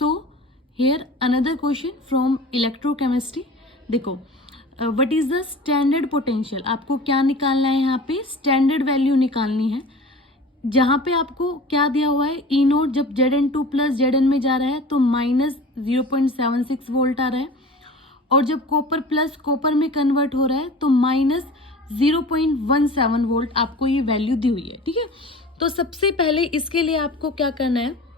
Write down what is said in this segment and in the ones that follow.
So here another question from electrochemistry. देखो what is the standard potential, आपको क्या निकालना है, यहाँ पे स्टैंडर्ड वैल्यू निकालनी है। जहाँ पे आपको क्या दिया हुआ है, ई नोट जब Zn2 प्लस Zn में जा रहा है तो -0.76 वोल्ट आ रहा है, और जब कॉपर प्लस कॉपर में कन्वर्ट हो रहा है तो -0.17 वोल्ट आपको ये वैल्यू दी हुई है। ठीक है, तो सबसे पहले इसके लिए आपको क्या करना है,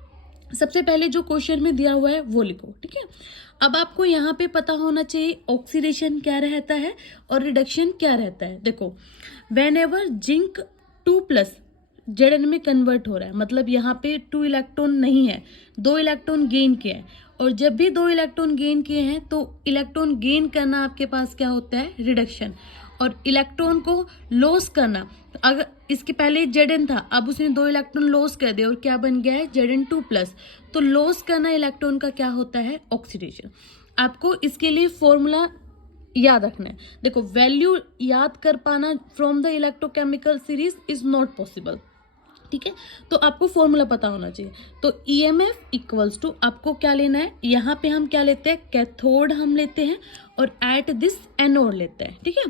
सबसे पहले जो क्वेश्चन में दिया हुआ है वो लिखो। ठीक है, अब आपको यहाँ पे पता होना चाहिए ऑक्सीडेशन क्या रहता है और रिडक्शन क्या रहता है। देखो when ever zinc 2 plus Zn में कन्वर्ट हो रहा है, मतलब यहाँ पे 2 इलेक्ट्रॉन नहीं है, 2 इलेक्ट्रॉन गेन किया है, और जब भी 2 इलेक्ट्रॉन गेन किए हैं तो इलेक्ट्रॉन गेन करना आपके पास क्या होता है, रिडक्शन, और इलेक्ट्रॉन को लॉस करना, अगर इसके पहले Zn था, अब उसने 2 इलेक्ट्रॉन लॉस कर दिया और क्या बन गया है, Zn2 प्लस, तो लॉस करना इलेक्ट्रॉन का क्या होता है, ऑक्सीडेशन। आपको इसके लिए फॉर्मूला याद रखना है। देखो वैल्यू याद कर पाना from the electrochemical series is not possible. ठीक है, तो आपको फॉर्मूला पता होना चाहिए। तो EMF इक्वल्स टू आपको क्या लेना है, यहाँ पे हम क्या लेते हैं, कैथोड हम लेते हैं और एट दिस एनोड लेते हैं। ठीक है,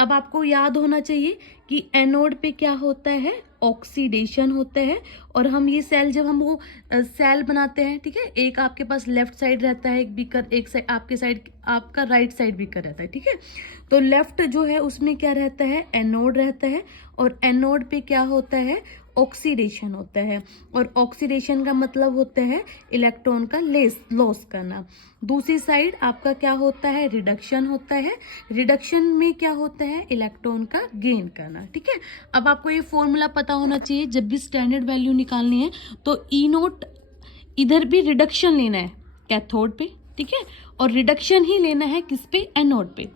अब आपको याद होना चाहिए कि एनोड पे क्या होता है, ऑक्सीडेशन होता है, और हम ये सेल जब हम वो सेल बनाते हैं, ठीक है, एक आपके पास लेफ्ट साइड रहता है, एक बीकर, एक साइड आपके साइड, आपका राइट साइड बीकर रहता है। ठीक है, तो लेफ्ट जो है उसमें क्या रहता है, एनोड रहता है, और एनोड पे क्या होता है, ऑक्सीडेशन होता है, और ऑक्सीडेशन का मतलब होता है इलेक्ट्रॉन का लॉस करना। दूसरी साइड आपका क्या होता है, रिडक्शन होता है, रिडक्शन में क्या होता है, इलेक्ट्रॉन का गेन करना। ठीक है, अब आपको ये फॉर्मूला पता होना चाहिए, जब भी स्टैंडर्ड वैल्यू निकालनी है तो ई नोट इधर भी रिडक्शन लेना है कैथोड पे, ठीक है, और रिडक्शन ही लेना है किस पे, एनोड पे।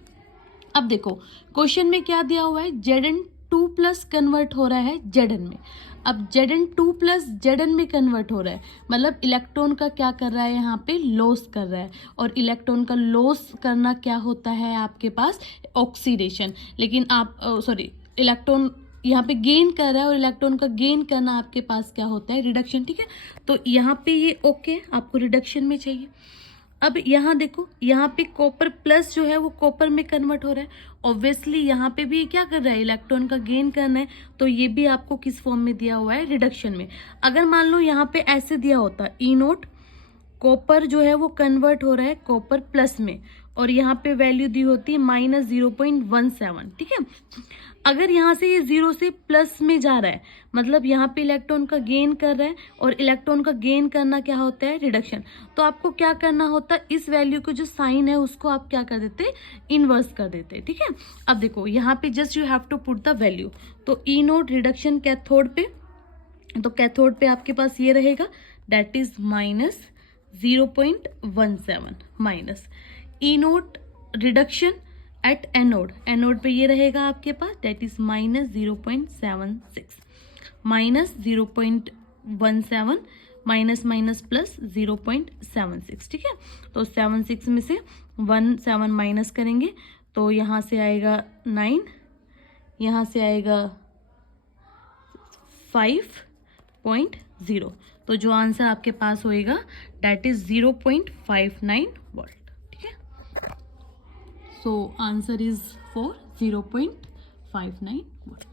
अब देखो क्वेश्चन में क्या दिया हुआ है, Zn2 प्लस कन्वर्ट हो रहा है Zn में। अब Zn2 प्लस Zn में कन्वर्ट हो रहा है, मतलब इलेक्ट्रॉन का क्या कर रहा है, यहाँ पे लॉस कर रहा है, और इलेक्ट्रॉन का लॉस करना क्या होता है आपके पास, ऑक्सीडेशन। लेकिन आप इलेक्ट्रॉन यहाँ पे गेन कर रहा है, और इलेक्ट्रॉन का गेन करना आपके पास क्या होता है, रिडक्शन। ठीक है, तो यहाँ पे ये ओके, आपको रिडक्शन में चाहिए। अब यहाँ देखो, यहाँ पे कॉपर प्लस जो है वो कॉपर में कन्वर्ट हो रहा है, ऑब्वियसली यहाँ पे भी क्या कर रहा है, इलेक्ट्रॉन का गेन करना है, तो ये भी आपको किस फॉर्म में दिया हुआ है, रिडक्शन में। अगर मान लो यहाँ पे ऐसे दिया होता, ई नोट कॉपर जो है वो कन्वर्ट हो रहा है कॉपर प्लस में, और यहाँ पे वैल्यू दी होती है -0.17। ठीक है, अगर यहाँ से ये 0 से प्लस में जा रहा है, मतलब यहाँ पे इलेक्ट्रॉन का गेन कर रहा है, और इलेक्ट्रॉन का गेन करना क्या होता है, रिडक्शन। तो आपको क्या करना होता है, इस वैल्यू को जो साइन है उसको आप क्या कर देते, इन्वर्स कर देते। ठीक है, अब देखो यहाँ पे just you have to put the value. तो ई नोट रिडक्शन कैथोड पे, तो कैथोड पे आपके पास ये रहेगा, that is -0.17 minus E naught reduction at anode, anode पे ये रहेगा आपके पास, that is -0.76 minus 0.17 minus minus plus 0.76। ठीक है, तो 76 में से 17 माइनस करेंगे तो यहाँ से आएगा 9, यहाँ से आएगा 5.0, तो जो आंसर आपके पास होएगा दैट इज 0.59 वोल्ट। ठीक है, so answer is for 0.59 volt.